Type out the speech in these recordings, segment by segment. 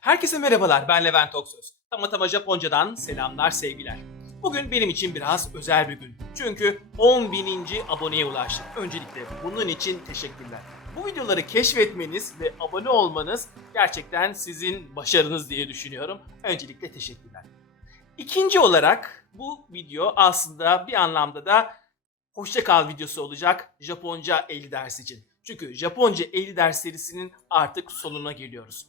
Herkese merhabalar, ben Levent Oksöz. Tamatama Japonca'dan selamlar, sevgiler. Bugün benim için biraz özel bir gün. Çünkü 10 bininci aboneye ulaştık. Öncelikle bunun için teşekkürler. Bu videoları keşfetmeniz ve abone olmanız gerçekten sizin başarınız diye düşünüyorum. Öncelikle teşekkürler. İkinci olarak bu video aslında bir anlamda da hoşça kal videosu olacak Japonca 50 ders için. Çünkü Japonca 50 ders serisinin artık sonuna geliyoruz.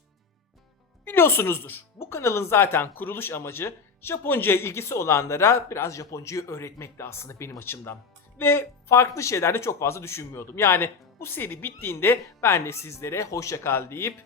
Biliyorsunuzdur. Bu kanalın zaten kuruluş amacı Japonca'ya ilgisi olanlara biraz Japoncayı öğretmekti aslında benim açımdan. Ve farklı şeylerde çok fazla düşünmüyordum. Yani bu seri bittiğinde ben de sizlere hoşça kal deyip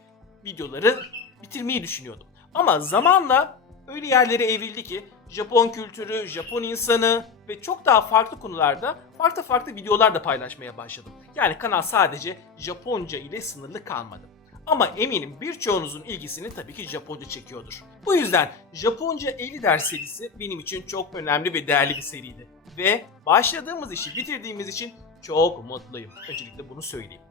videoları bitirmeyi düşünüyordum. Ama zamanla öyle yerlere evrildi ki Japon kültürü, Japon insanı ve çok daha farklı konularda farklı farklı videolar da paylaşmaya başladım. Yani kanal sadece Japonca ile sınırlı kalmadı. Ama eminim birçoğunuzun ilgisini tabii ki Japonca çekiyordur. Bu yüzden Japonca 50 ders serisi benim için çok önemli ve değerli bir seriydi. Ve başladığımız işi bitirdiğimiz için çok mutluyum. Öncelikle bunu söyleyeyim.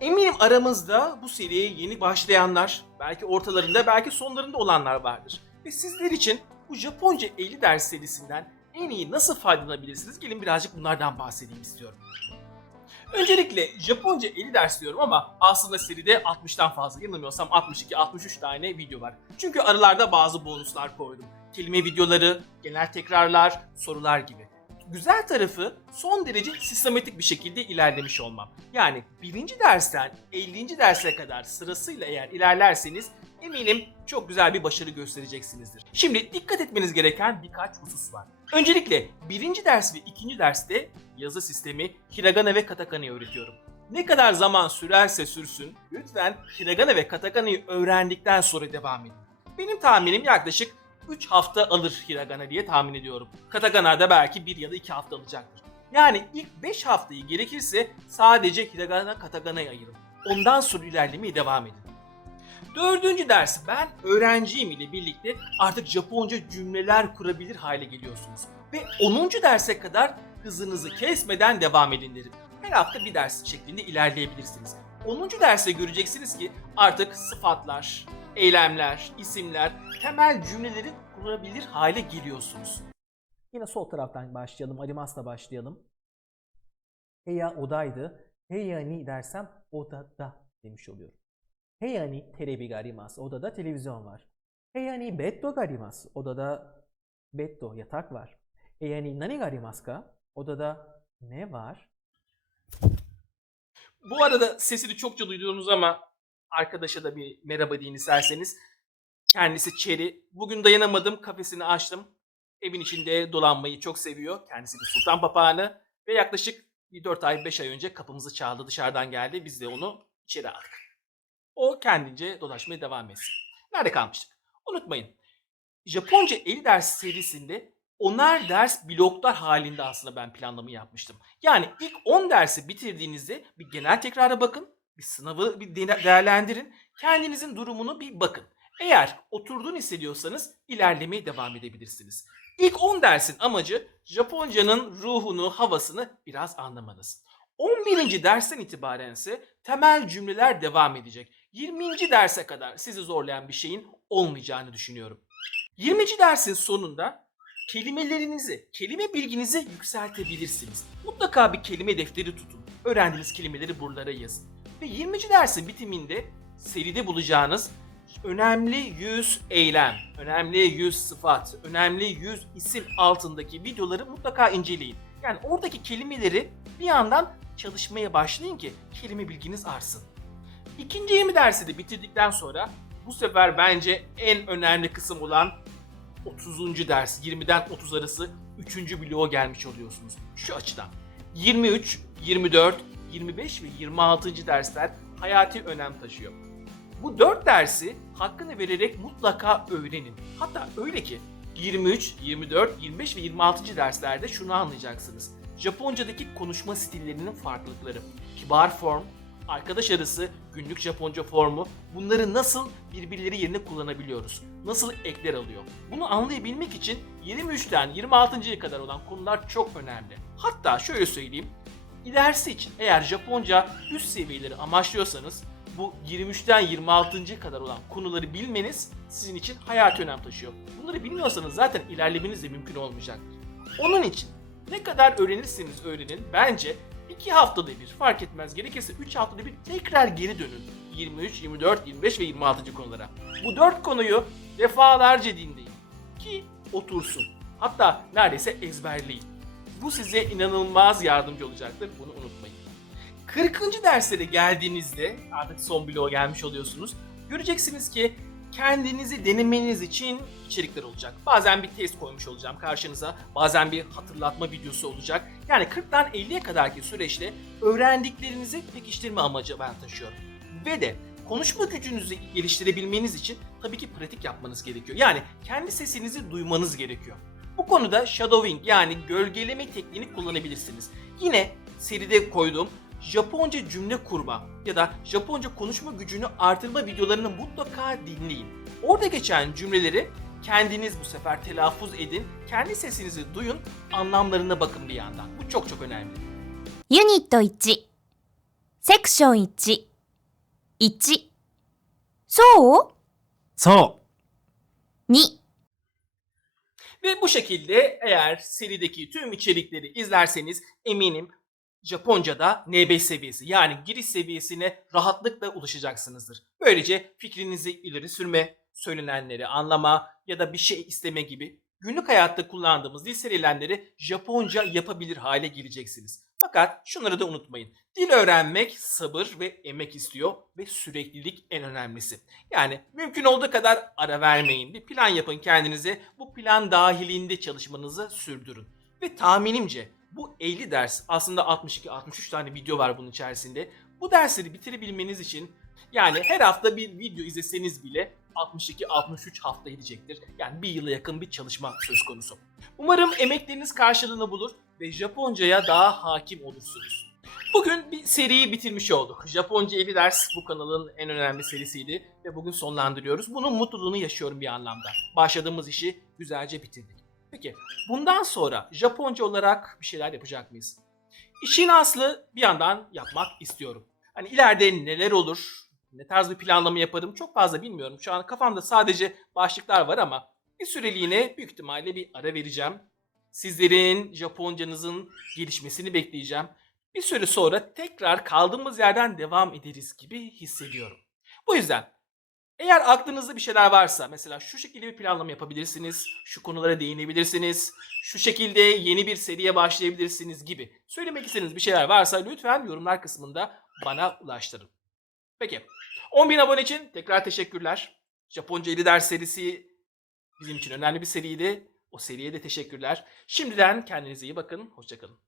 Eminim aramızda bu seriye yeni başlayanlar, belki ortalarında belki sonlarında olanlar vardır. Ve sizler için bu Japonca 50 ders serisinden en iyi nasıl faydalanabilirsiniz? Gelin birazcık bunlardan bahsedeyim istiyorum. Öncelikle Japonca 50 ders diyorum ama aslında seride 60'tan fazla yanılmıyorsam 62-63 tane video var. Çünkü aralarda bazı bonuslar koydum. Kelime videoları, genel tekrarlar, sorular gibi. Güzel tarafı son derece sistematik bir şekilde ilerlemiş olmam. Yani birinci dersten 50. derse kadar sırasıyla eğer ilerlerseniz eminim çok güzel bir başarı göstereceksinizdir. Şimdi dikkat etmeniz gereken birkaç husus var. Öncelikle birinci ders ve ikinci derste yazı sistemi hiragana ve katakana'yı öğretiyorum. Ne kadar zaman sürerse sürsün lütfen hiragana ve katakana'yı öğrendikten sonra devam edin. Benim tahminim yaklaşık 3 hafta alır hiragana diye tahmin ediyorum. Katakana da belki 1 ya da 2 hafta alacaktır. Yani ilk 5 haftayı gerekirse sadece hiragana katakana'ya ayırın. Ondan sonra ilerlemeye devam edin. Dördüncü ders ben öğrenciyim ile birlikte artık Japonca cümleler kurabilir hale geliyorsunuz. Ve 10. derse kadar hızınızı kesmeden devam edin derim. Her hafta bir ders şeklinde ilerleyebilirsiniz. 10. derste göreceksiniz ki artık sıfatlar, eylemler, isimler, temel cümleleri kurabilir hale geliyorsunuz. Yine sol taraftan başlayalım. Arimas'la başlayalım. Heya odaydı. Heya ni dersem odada demiş oluyorum. Heya ni terebi ga arimasu. Odada televizyon var. Heya ni beddo ga arimasu. Odada beddo yatak var. Heya ni nani ga arimasu ka? Odada ne var? Bu arada sesini çokça duyduğunuz ama arkadaşa da bir merhaba deyin isterseniz. Kendisi Çeri. Bugün dayanamadım kafesini açtım. Evin içinde dolanmayı çok seviyor. Kendisi bir sultan papağanı. Ve yaklaşık bir 4 ay 5 ay önce kapımızı çaldı dışarıdan geldi. Biz de onu içeri aldık. O kendince dolaşmaya devam etsin. Nerede kalmıştık? Unutmayın. Japonca 50 ders serisinde onar ders bloklar halinde aslında ben planlamayı yapmıştım. Yani ilk 10 dersi bitirdiğinizde bir genel tekrara bakın, bir sınavı bir de- değerlendirin, kendinizin durumunu bir bakın. Eğer oturduğunu hissediyorsanız ilerlemeye devam edebilirsiniz. İlk 10 dersin amacı Japonca'nın ruhunu, havasını biraz anlamanız. 11. dersten itibaren ise temel cümleler devam edecek. 20. derse kadar sizi zorlayan bir şeyin olmayacağını düşünüyorum. 20. dersin sonunda kelimelerinizi, kelime bilginizi yükseltebilirsiniz. Mutlaka bir kelime defteri tutun. Öğrendiğiniz kelimeleri buralara yazın. Ve 20. dersin bitiminde seride bulacağınız önemli 100 eylem, önemli 100 sıfat, önemli 100 isim altındaki videoları mutlaka inceleyin. Yani oradaki kelimeleri bir yandan çalışmaya başlayın ki kelime bilginiz artsın. İkinci 20 dersi de bitirdikten sonra bu sefer bence en önemli kısım olan 30. ders 20'den 30 arası 3. bloğa gelmiş oluyorsunuz şu açıdan. 23, 24, 25 ve 26. dersler hayati önem taşıyor. Bu 4 dersi hakkını vererek mutlaka öğrenin. Hatta öyle ki 23, 24, 25 ve 26. derslerde şunu anlayacaksınız. Japonca'daki konuşma stillerinin farklılıkları. Kibar form, arkadaş arası, günlük Japonca formu bunları nasıl birbirleri yerine kullanabiliyoruz? Nasıl ekler alıyor? Bunu anlayabilmek için 23'ten 26.ya kadar olan konular çok önemli. Hatta şöyle söyleyeyim. İlerisi için eğer Japonca üst seviyeleri amaçlıyorsanız bu 23'ten 26. kadar olan konuları bilmeniz sizin için hayati önem taşıyor. Bunları bilmiyorsanız zaten ilerlemeniz de mümkün olmayacaktır. Onun için ne kadar öğrenirseniz öğrenin bence 2 haftada bir fark etmez gerekirse 3 haftada bir tekrar geri dönün. 23, 24, 25 ve 26. konulara. Bu 4 konuyu defalarca dinleyin ki otursun. Hatta neredeyse ezberleyin. Bu size inanılmaz yardımcı olacaktır. Bunu unutmayın. 40. derslere geldiğinizde artık son bloğa gelmiş oluyorsunuz. Göreceksiniz ki kendinizi denemeniz için içerikler olacak. Bazen bir test koymuş olacağım karşınıza. Bazen bir hatırlatma videosu olacak. Yani 40'tan 50'ye kadarki süreçte öğrendiklerinizi pekiştirme amacı ben taşıyorum. Ve de konuşma gücünüzü geliştirebilmeniz için tabii ki pratik yapmanız gerekiyor. Yani kendi sesinizi duymanız gerekiyor. Bu konuda shadowing yani gölgeleme tekniğini kullanabilirsiniz. Yine seride koyduğum Japonca cümle kurma ya da Japonca konuşma gücünü artırma videolarını mutlaka dinleyin. Orada geçen cümleleri kendiniz bu sefer telaffuz edin, kendi sesinizi duyun, anlamlarına bakın bir yandan. Bu çok çok önemli. Unit 1 Section 1 1 So そう2 Ve bu şekilde eğer serideki tüm içerikleri izlerseniz eminim Japonca'da N5 seviyesi yani giriş seviyesine rahatlıkla ulaşacaksınızdır. Böylece fikrinizi ileri sürme, söylenenleri anlama ya da bir şey isteme gibi günlük hayatta kullandığımız dil serilenleri Japonca yapabilir hale geleceksiniz. Fakat şunları da unutmayın. Dil öğrenmek sabır ve emek istiyor ve süreklilik en önemlisi. Yani mümkün olduğu kadar ara vermeyin. Bir plan yapın kendinize. Bu plan dahilinde çalışmanızı sürdürün. Ve tahminimce 50 ders aslında 62-63 tane video var bunun içerisinde. Bu dersleri bitirebilmeniz için yani her hafta bir video izleseniz bile 62-63 hafta edecektir. Yani bir yıla yakın bir çalışma söz konusu. Umarım emekleriniz karşılığını bulur ve Japonca'ya daha hakim olursunuz. Bugün bir seriyi bitirmiş olduk. Japonca 50 ders bu kanalın en önemli serisiydi ve bugün sonlandırıyoruz. Bunun mutluluğunu yaşıyorum bir anlamda. Başladığımız işi güzelce bitirdik. Peki bundan sonra Japonca olarak bir şeyler yapacak mıyız? İşin aslı bir yandan yapmak istiyorum. Hani ileride neler olur, ne tarz bir planlama yaparım çok fazla bilmiyorum. Şu an kafamda sadece başlıklar var ama bir süreliğine büyük ihtimalle bir ara vereceğim. Sizlerin Japoncanızın gelişmesini bekleyeceğim. Bir süre sonra tekrar kaldığımız yerden devam ederiz gibi hissediyorum. Bu yüzden eğer aklınızda bir şeyler varsa mesela şu şekilde bir planlama yapabilirsiniz, şu konulara değinebilirsiniz, şu şekilde yeni bir seriye başlayabilirsiniz gibi söylemek istediğiniz bir şeyler varsa lütfen yorumlar kısmında bana ulaştırın. Peki 10.000 abone için tekrar teşekkürler. Japonca 50 ders serisi bizim için önemli bir seriydi. O seriye de teşekkürler. Şimdiden kendinize iyi bakın. Hoşçakalın.